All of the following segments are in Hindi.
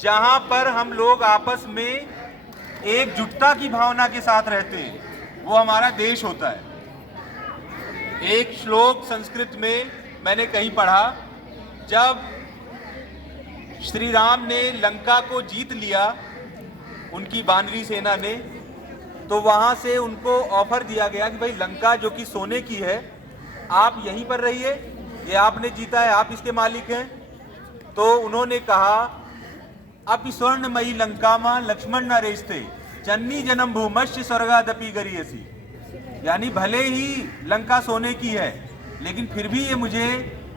जहां पर हम लोग आपस में एकजुटता की भावना के साथ रहते हैं, वो हमारा देश होता है। एक श्लोक संस्कृत में मैंने कहीं पढ़ा, जब श्री राम ने लंका को जीत लिया उनकी वानरी सेना ने, तो वहां से उनको ऑफर दिया गया कि भाई लंका जो कि सोने की है, आप यहीं पर रहिए, ये आपने जीता है, आप इसके मालिक हैं। तो उन्होंने कहा, अपि स्वर्णमयी लंका मां लक्ष्मण न रेस्ते जन्नी जन्म भूमश्च स्वर्गादपि गरियसी। यानी भले ही लंका सोने की है, लेकिन फिर भी ये मुझे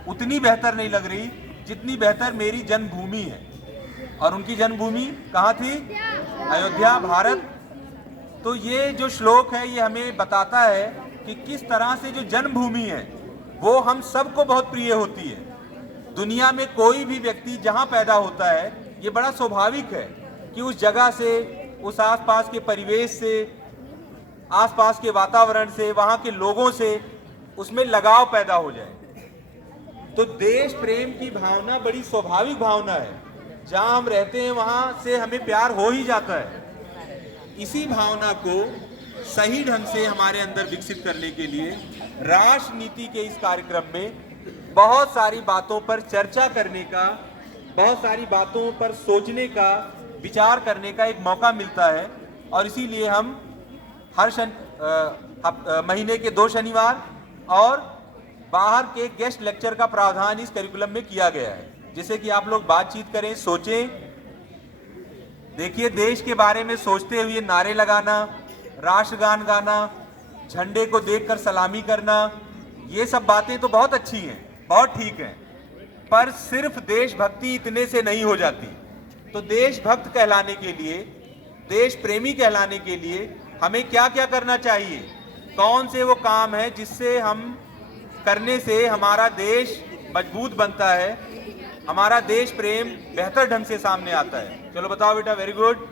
उतनी बेहतर नहीं लग रही जितनी बेहतर मेरी जन्मभूमि है। और उनकी जन्मभूमि कहाँ थी? अयोध्या, भारत। तो ये जो श्लोक है, ये हमें बताता है कि किस तरह से जो जन्मभूमि है वो हम सबको बहुत प्रिय होती है। दुनिया में कोई भी व्यक्ति जहाँ पैदा होता है, ये बड़ा स्वाभाविक है कि उस जगह से, उस आसपास के परिवेश से, आसपास के वातावरण से, वहाँ के लोगों से उसमें लगाव पैदा हो जाए। तो देश प्रेम की भावना बड़ी स्वाभाविक भावना है, जहाँ हम रहते हैं वहाँ से हमें प्यार हो ही जाता है। इसी भावना को सही ढंग से हमारे अंदर विकसित करने के लिए राष्ट्र नीति के इस कार्यक्रम में बहुत सारी बातों पर चर्चा करने का, बहुत सारी बातों पर सोचने का, विचार करने का एक मौका मिलता है। और इसीलिए हम हर महीने के 2 शनिवार और बाहर के गेस्ट लेक्चर का प्रावधान इस करिकुलम में किया गया है, जिससे कि आप लोग बातचीत करें, सोचें। देखिए, देश के बारे में सोचते हुए नारे लगाना, राष्ट्रगान गाना, झंडे को देखकर सलामी करना, ये सब बातें तो बहुत अच्छी हैं, बहुत ठीक हैं, पर सिर्फ देशभक्ति इतने से नहीं हो जाती। तो देशभक्त कहलाने के लिए, देश प्रेमी कहलाने के लिए हमें क्या क्या करना चाहिए? कौन से वो काम है जिससे हम करने से हमारा देश मजबूत बनता है, हमारा देश प्रेम बेहतर ढंग से सामने आता है? चलो बताओ बेटा। वेरी गुड,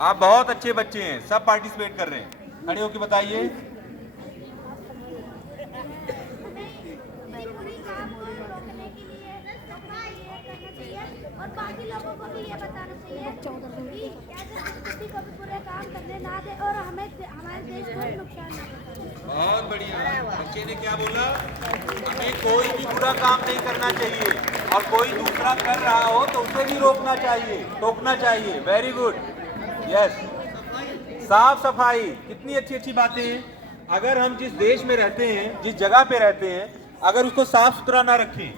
आप बहुत अच्छे बच्चे हैं, सब पार्टिसिपेट कर रहे हैं। खड़े होकर बताइए। और बाकी लोगों को भी ये बताना चाहिए कि किसी को भी बुरे काम करने ना दे और हमें हमारे देश को नुकसान ना पहुंचाए। बहुत बढ़िया, बच्चे ने क्या बोला? हमें कोई भी बुरा काम नहीं करना चाहिए, और कोई दूसरा कर रहा हो तो उसे भी रोकना चाहिए, टोकना चाहिए। Very good, yes. साफ सफाई, कितनी अच्छी अच्छी बातें हैं। अगर हम जिस देश में रहते हैं, जिस जगह पे रहते हैं, अगर उसको साफ सुथरा ना रखें,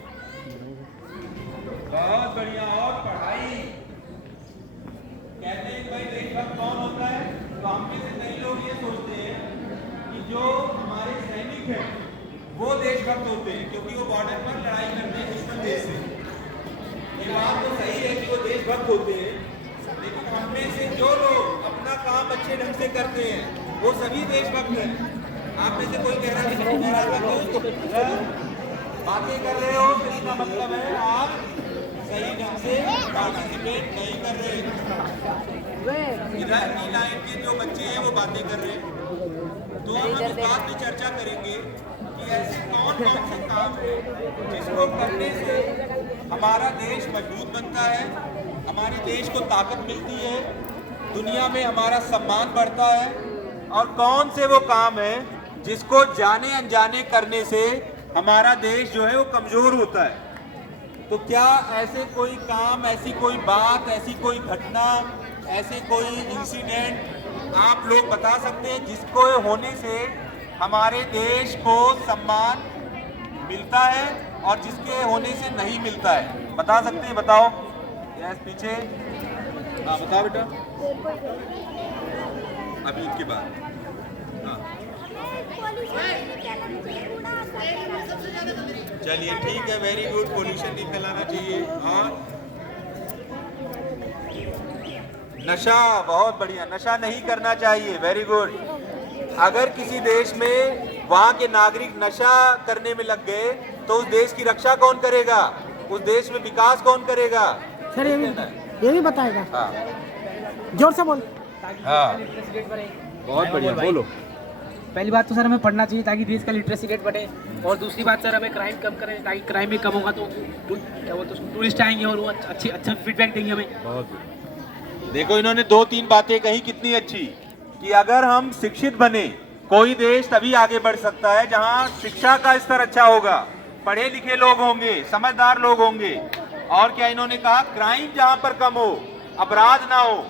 बहुत बढ़िया। और पढ़ाई, कहते हैं भाई देशभक्त कौन होता है? तो हम में से कई लोग ये सोचते हैं कि जो हमारे सैनिक हैं वो देशभक्त होते हैं, क्योंकि वो बॉर्डर पर लड़ाई करते हैं दुश्मन देश से। ये बात तो सही है कि वो देशभक्त होते हैं, लेकिन हम में से जो लोग अपना काम अच्छे ढंग से करते हैं वो सभी देशभक्त हैं। आप में से कोई कह रहा है बातें कर रहे हो, तो इसका मतलब है आप सही ढंग से पार्टिसिपेट नहीं कर रहे। इधर की लाइन के जो बच्चे हैं वो बातें कर रहे हैं। तो हम इस बात पे चर्चा करेंगे कि ऐसे कौन कौन से काम हैं जिसको करने से हमारा देश मजबूत बनता है, हमारे देश को ताकत मिलती है, दुनिया में हमारा सम्मान बढ़ता है, और कौन से वो काम हैं जिसको जाने अनजाने करने से हमारा देश जो है वो कमजोर होता है। तो क्या ऐसे कोई काम, ऐसी कोई बात, ऐसी कोई घटना, ऐसे कोई इंसिडेंट आप लोग बता सकते हैं जिसको होने से हमारे देश को सम्मान मिलता है और जिसके होने से नहीं मिलता है? बता सकते हैं? बताओ। यस, पीछे। हाँ बताओ बेटा, अभी इनके बाद। हाँ चलिए ठीक है, वेरी गुड। पोल्यूशन नहीं फैलाना चाहिए। और नशा, बहुत बढ़िया, नशा नहीं करना चाहिए। Very good. अगर किसी देश में वहाँ के नागरिक नशा करने में लग गए तो उस देश की रक्षा कौन करेगा? उस देश में विकास कौन करेगा? सर ये भी बताएगा। हाँ जोर से बोल। हाँ, बहुत बढ़िया, बोलो। पहली बात तो सर हमें पढ़ना चाहिए ताकि देश का लिटरेसी रेट बढ़े, और दूसरी बात सर हमें क्राइम कम करें ताकि क्राइम भी कम होगा तो क्या बोलते हैं टूरिस्ट आएंगे और वो अच्छा फीडबैक देंगे हमें। देखो इन्होंने 2-3 बातें कही कितनी अच्छी, कि अगर हम शिक्षित बने, कोई देश तभी आगे बढ़ सकता है जहां शिक्षा का स्तर अच्छा होगा, पढ़े लिखे लोग होंगे, समझदार लोग होंगे। और क्या इन्होंने कहा, क्राइम जहां पर कम हो, अपराध ना हो।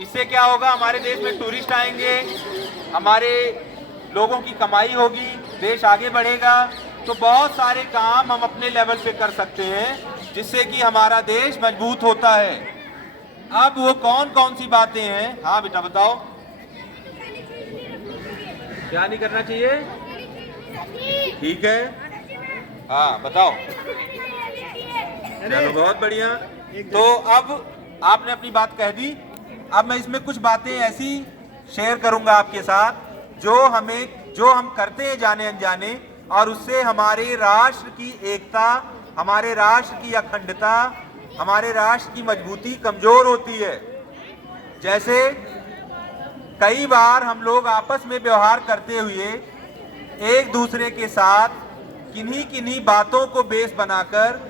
इससे क्या होगा, हमारे देश में टूरिस्ट आएंगे, हमारे लोगों की कमाई होगी, देश आगे बढ़ेगा। तो बहुत सारे काम हम अपने लेवल पे कर सकते हैं जिससे कि हमारा देश मजबूत होता है। अब वो कौन कौन सी बातें हैं, हाँ बेटा बताओ, क्या नहीं करना चाहिए? ठीक है, हाँ बताओ। चलो बहुत बढ़िया। तो अब आपने अपनी बात कह दी, अब मैं इसमें कुछ बातें ऐसी शेयर करूंगा आपके साथ जो हम करते हैं जाने अनजाने, और उससे हमारे राष्ट्र की एकता, हमारे राष्ट्र की अखंडता, हमारे राष्ट्र की मजबूती कमजोर होती है। जैसे कई बार हम लोग आपस में व्यवहार करते हुए एक दूसरे के साथ किन्हीं किन्हीं बातों को बेस बनाकर,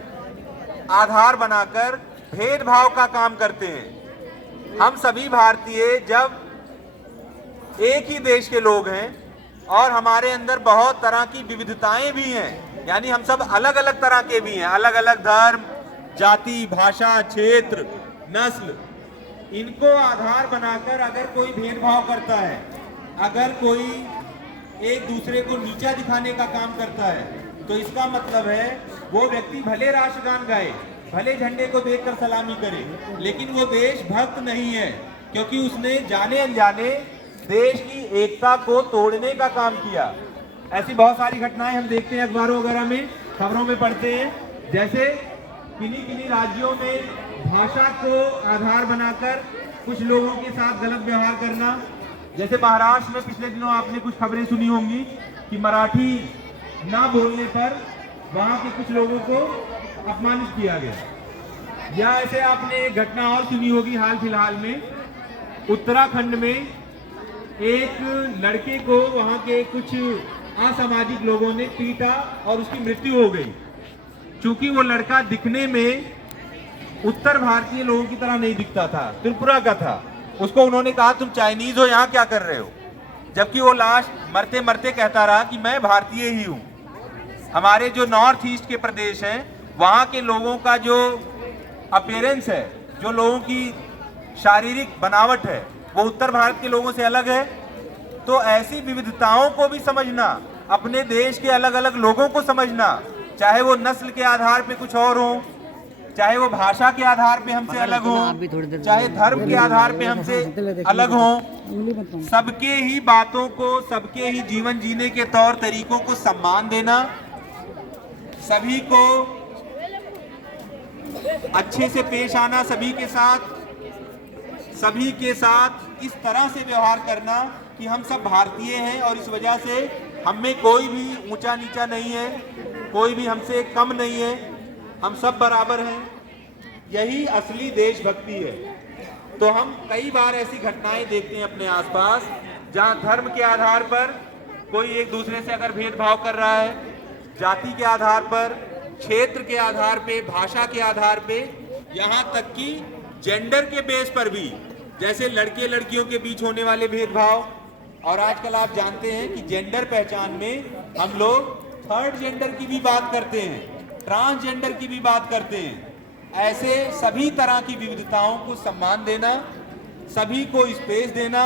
आधार बनाकर भेदभाव का काम करते हैं। हम सभी भारतीय जब एक ही देश के लोग हैं और हमारे अंदर बहुत तरह की विविधताएं भी हैं, यानी हम सब अलग अलग तरह के भी हैं, अलग अलग धर्म, जाति, भाषा, क्षेत्र, नस्ल, इनको आधार बनाकर अगर कोई भेदभाव करता है, अगर कोई एक दूसरे को नीचा दिखाने का काम करता है, तो इसका मतलब है वो व्यक्ति भले राष्ट्रगान गाए, भले झंडे को देखकर सलामी करे, लेकिन वो देशभक्त नहीं है, क्योंकि उसने जाने अनजाने देश की एकता को तोड़ने का काम किया। ऐसी बहुत सारी घटनाएं हम देखते हैं अखबारों वगैरह में, खबरों में पढ़ते हैं। जैसे किन्हीं किन्हीं राज्यों में भाषा को आधार बनाकर कुछ लोगों के साथ गलत व्यवहार करना। जैसे महाराष्ट्र में पिछले दिनों आपने कुछ खबरें सुनी होंगी कि मराठी ना बोलने पर वहां के कुछ लोगों को अपमानित किया गया। या ऐसे आपने एक घटना और सुनी होगी हाल फिलहाल में, उत्तराखंड में एक लड़के को वहां के कुछ असामाजिक लोगों ने पीटा और उसकी मृत्यु हो गई। चूंकि वो लड़का दिखने में उत्तर भारतीय लोगों की तरह नहीं दिखता था, त्रिपुरा का था। उसको उन्होंने कहा तुम चाइनीज हो, यहाँ क्या कर रहे हो? जबकि वो लास्ट मरते मरते कहता रहा कि मैं भारतीय ही हूँ। हमारे जो नॉर्थ ईस्ट के प्रदेश हैं, वहाँ के लोगों का जो अपीयरेंस है, जो लोगों की शारीरिक बनावट है, वो उत्तर भारत के लोगों से अलग है। तो ऐसी विविधताओं को भी समझना, अपने देश के अलग अलग लोगों को समझना, चाहे वो नस्ल के आधार पे कुछ और हो, चाहे वो भाषा के आधार पे हमसे अलग हो, चाहे धर्म के आधार पे हमसे अलग हो, सबके ही बातों को, सबके ही जीवन जीने के तौर तरीकों को सम्मान देना, सभी को अच्छे से पेश आना, सभी के साथ इस तरह से व्यवहार करना कि हम सब भारतीय हैं और इस वजह से हम में कोई भी ऊंचा नीचा नहीं है, कोई भी हमसे कम नहीं है, हम सब बराबर हैं। यही असली देशभक्ति है। तो हम कई बार ऐसी घटनाएं देखते हैं अपने आसपास, जहां धर्म के आधार पर कोई एक दूसरे से अगर भेदभाव कर रहा है, जाति के आधार पर, क्षेत्र के आधार पे, भाषा के आधार पे, यहाँ तक कि जेंडर के बेस पर भी, जैसे लड़के लड़कियों के बीच होने वाले भेदभाव। और आजकल आप जानते हैं कि जेंडर पहचान में हम लोग थर्ड जेंडर की भी बात करते हैं, ट्रांसजेंडर की भी बात करते हैं। ऐसे सभी तरह की विविधताओं को सम्मान देना, सभी को स्पेस देना,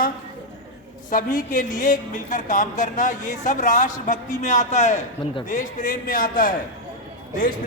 सभी के लिए मिलकर काम करना, ये सब राष्ट्र भक्ति में आता है, देश प्रेम में आता है। देश प्रेम